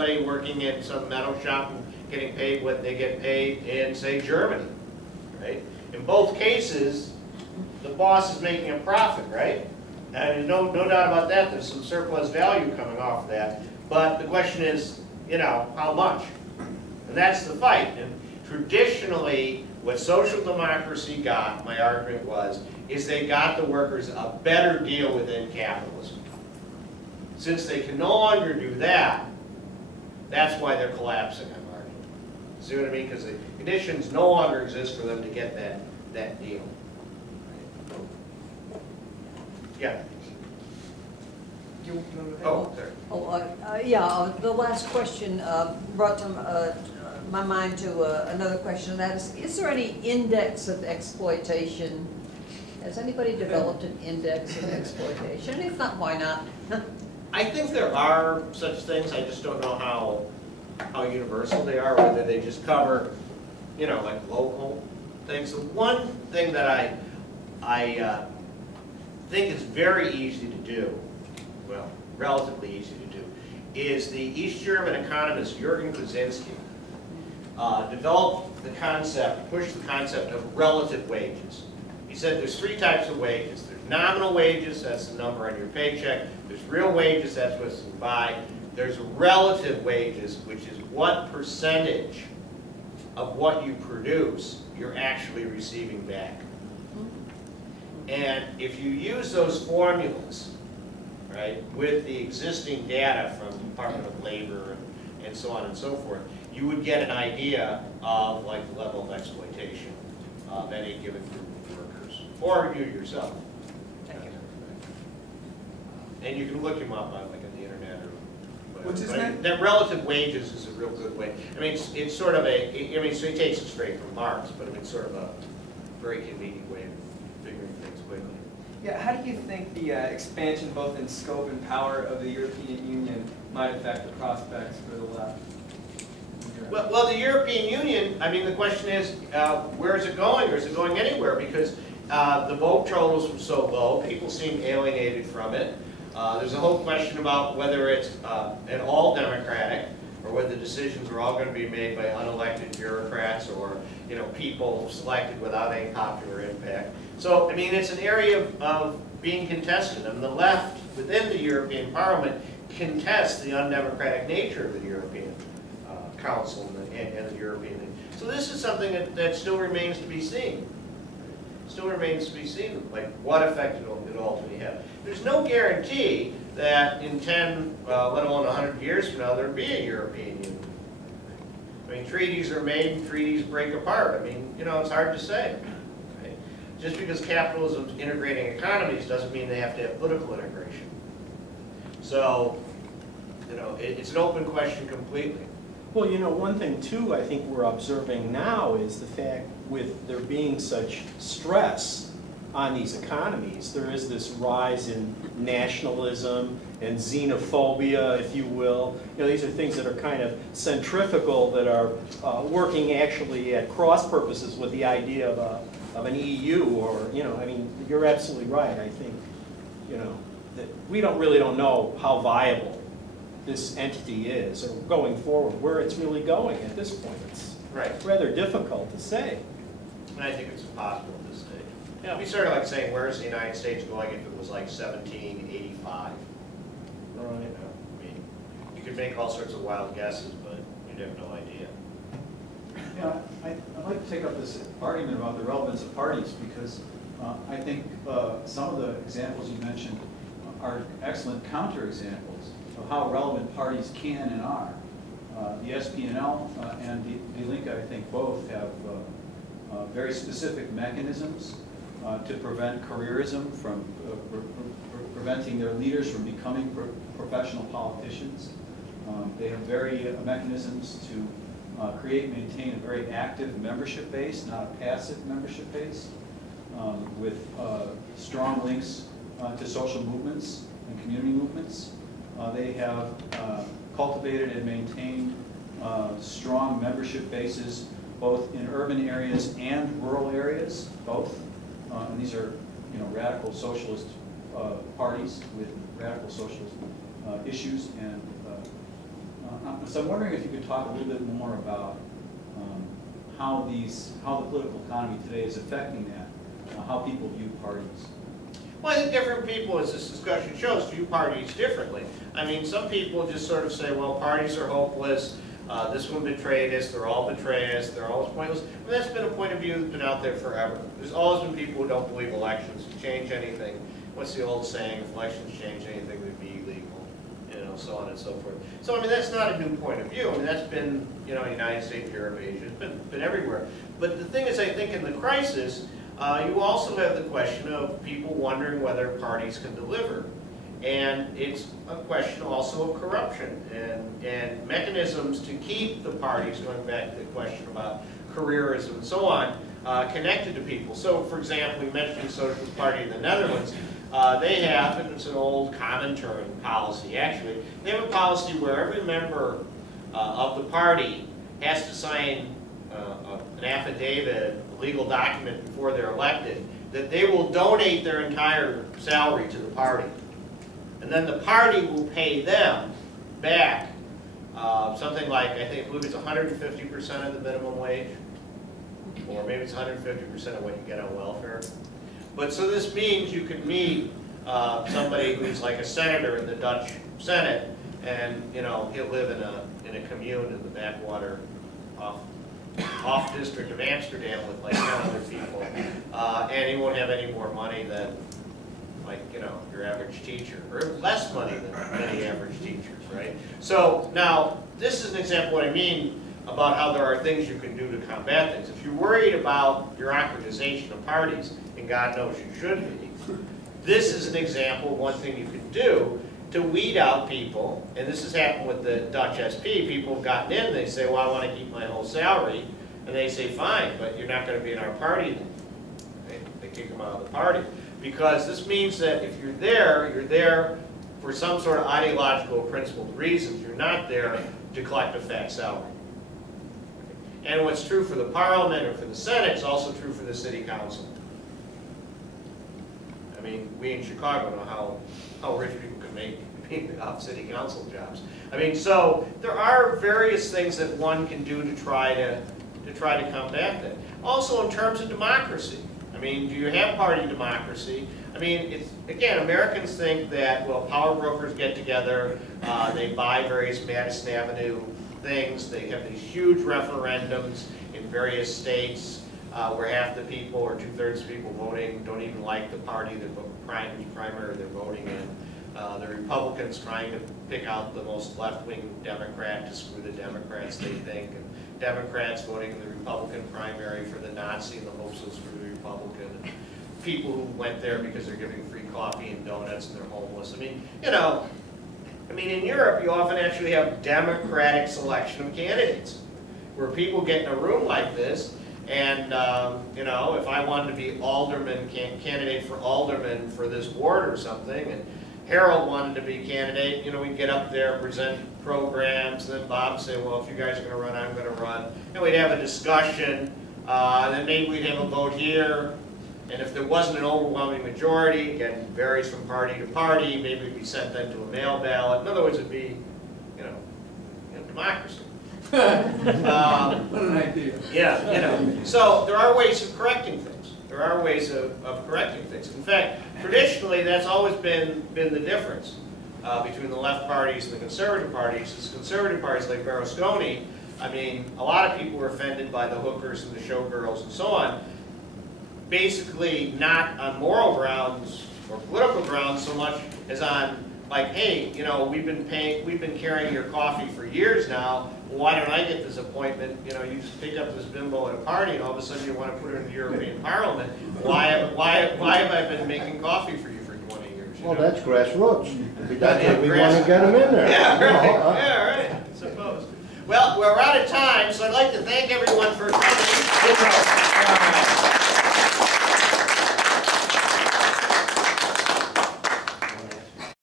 somebody working in some metal shop and getting paid what they get paid in, say, Germany, right? In both cases, the boss is making a profit, right? And no doubt about that, there's some surplus value coming off of that. But the question is, you know, how much? And that's the fight. And traditionally, what social democracy got, my argument was, is they got the workers a better deal within capitalism. Since they can no longer do that, that's why they're collapsing, I'm arguing. See what I mean? Because the conditions no longer exist for them to get that deal. Yeah. Oh, sorry. Yeah, the last question brought to my mind to another question, and that is there any index of exploitation? Has anybody developed an index of exploitation? And if not, why not? I think there are such things. I just don't know how universal they are, whether they just cover, you know, like local things. The one thing that I think is very easy to do, well, relatively easy to do, is the East German economist Jürgen Kaczynski developed the concept, pushed the concept of relative wages. He said there's three types of wages. There's nominal wages, that's the number on your paycheck. There's real wages, that's what's you buy. There's relative wages, which is what percentage of what you produce you're actually receiving back. And if you use those formulas, right, with the existing data from the Department of Labor and so on and so forth, you would get an idea of like the level of exploitation of any given group of workers, or you yourself. Thank you. And you can look him up on like on the internet or whatever. What's his name? That relative wages is a real good way. I mean, it's sort of a. I mean, so he takes it straight from Marx, but I mean, sort of a very convenient way of figuring things quickly. Yeah, how do you think the expansion both in scope and power of the European Union might affect the prospects for the left? Well, the European Union, I mean, the question is, where is it going, or is it going anywhere? Because the vote totals were so low, people seem alienated from it. There's a whole question about whether it's at all democratic, or whether the decisions are all going to be made by unelected bureaucrats, or people selected without any popular impact. So, I mean, it's an area of being contested. I mean, the left within the European Parliament contests the undemocratic nature of the European Council and the European Union. So this is something that still remains to be seen. Still remains to be seen, like what effect it ultimately have. There's no guarantee that in 10, let alone 100 years from now, there'll be a European Union. I mean, treaties are made and treaties break apart. I mean, it's hard to say. Right? Just because capitalism's integrating economies doesn't mean they have to have political integration. So, it's an open question completely. Well, one thing too I think we're observing now is the fact with there being such stress on these economies, there is this rise in nationalism and xenophobia, if you will. These are things that are kind of centrifugal, that are working actually at cross purposes with the idea of an EU, or, I mean, you're absolutely right. I think, that we really don't know how viable this entity is, or going forward, where it's really going at this point. It's rather difficult to say. And I think it's impossible at this stage. It'd be sort of like saying, where's the United States going if it was like 1785? Right. I mean, you could make all sorts of wild guesses, but you'd have no idea. Yeah, I'd like to take up this argument about the relevance of parties, because I think some of the examples you mentioned are excellent counterexamples of how relevant parties can and are. The SPNL and Die Linke, I think, both have very specific mechanisms to prevent careerism, from preventing their leaders from becoming professional politicians. They have very mechanisms to create and maintain a very active membership base, not a passive membership base, with strong links to social movements and community movements. They have cultivated and maintained strong membership bases both in urban areas and rural areas, both. And these are, radical socialist parties with radical socialist issues. And So I'm wondering if you could talk a little bit more about how the political economy today is affecting that, how people view parties. Well, I think different people, as this discussion shows, view parties differently. I mean, some people just sort of say, well, parties are hopeless, this one betrayed us, they're all betray us, they're always pointless. I mean, that's been a point of view that's been out there forever. There's always been people who don't believe elections change anything. What's the old saying, if elections change anything, they'd be illegal, you know, so on and so forth. So, I mean, that's not a new point of view. I mean, that's been, you know, United States, Europe, Asia, it's been everywhere. But the thing is, I think in the crisis, you also have the question of people wondering whether parties can deliver. And it's a question also of corruption and mechanisms to keep the parties, going back to the question about careerism and so on, connected to people. So, for example, we mentioned the Socialist Party in the Netherlands. They have, and it's an old Comintern policy actually, they have a policy where every member of the party has to sign an affidavit, a legal document before they're elected, that they will donate their entire salary to the party. And then the party will pay them back something like, I believe it's 150% of the minimum wage, or maybe it's 150% of what you get on welfare. But so this means you can meet somebody who's like a senator in the Dutch Senate, and you know he'll live in a commune in the backwater off district of Amsterdam with like 10 other people, and he won't have any more money than, like, you know, your average teacher, or less money than many average teachers, right? So now, this is an example of what I mean about how there are things you can do to combat things. If you're worried about bureaucratization of parties, and God knows you should be, this is an example of one thing you can do to weed out people, and this has happened with the Dutch SP. People have gotten in, they say, well, I want to keep my whole salary, and they say, fine, but you're not going to be in our party then. They kick them out of the party. Because this means that if you're there for some sort of ideological or principled reasons. You're not there to collect a fat salary. And what's true for the Parliament or for the Senate is also true for the City Council. I mean, we in Chicago know how rich people can make being out City Council jobs. I mean, so there are various things that one can do to try to combat that. Also, in terms of democracy, I mean, do you have party democracy? I mean, it's, again, Americans think that, well, power brokers get together, they buy various Madison Avenue things, they have these huge referendums in various states where half the people or 2/3 of people voting don't even like the party, their primary they're voting in. The Republicans trying to pick out the most left-wing Democrat to screw the Democrats, they think, and Democrats voting in the Republican primary for the Nazi in the hopes of screw the Republican. And people who went there because they're giving free coffee and donuts and they're homeless. I mean, you know, in Europe you often actually have democratic selection of candidates, where people get in a room like this, and you know, if I wanted to be alderman, candidate for alderman for this ward or something, and Harold wanted to be candidate, you know, we'd get up there, present programs, and then Bob would say, well, if you guys are going to run, I'm going to run. And we'd have a discussion, and then maybe we'd have a vote here, and if there wasn't an overwhelming majority, again, varies from party to party, maybe it'd be sent then to a mail ballot. In other words, it'd be, you know democracy. What an idea. Yeah, you know. So there are ways of correcting things. There are ways of correcting things. In fact, traditionally, that's always been the difference between the left parties and the conservative parties. Is conservative parties like Berlusconi, I mean, a lot of people were offended by the hookers and the showgirls and so on, basically not on moral grounds or political grounds so much as on, like, hey, you know, we've been carrying your coffee for years now. Why don't I get this appointment? You know, you just pick up this bimbo at a party, and all of a sudden you want to put her in the European Parliament. Why have I been making coffee for you for 20 years? Well, know? That's grassroots. That's what we want to get them in there. Yeah, right. Yeah, right. I suppose. Well, we're out of time, so I'd like to thank everyone for coming.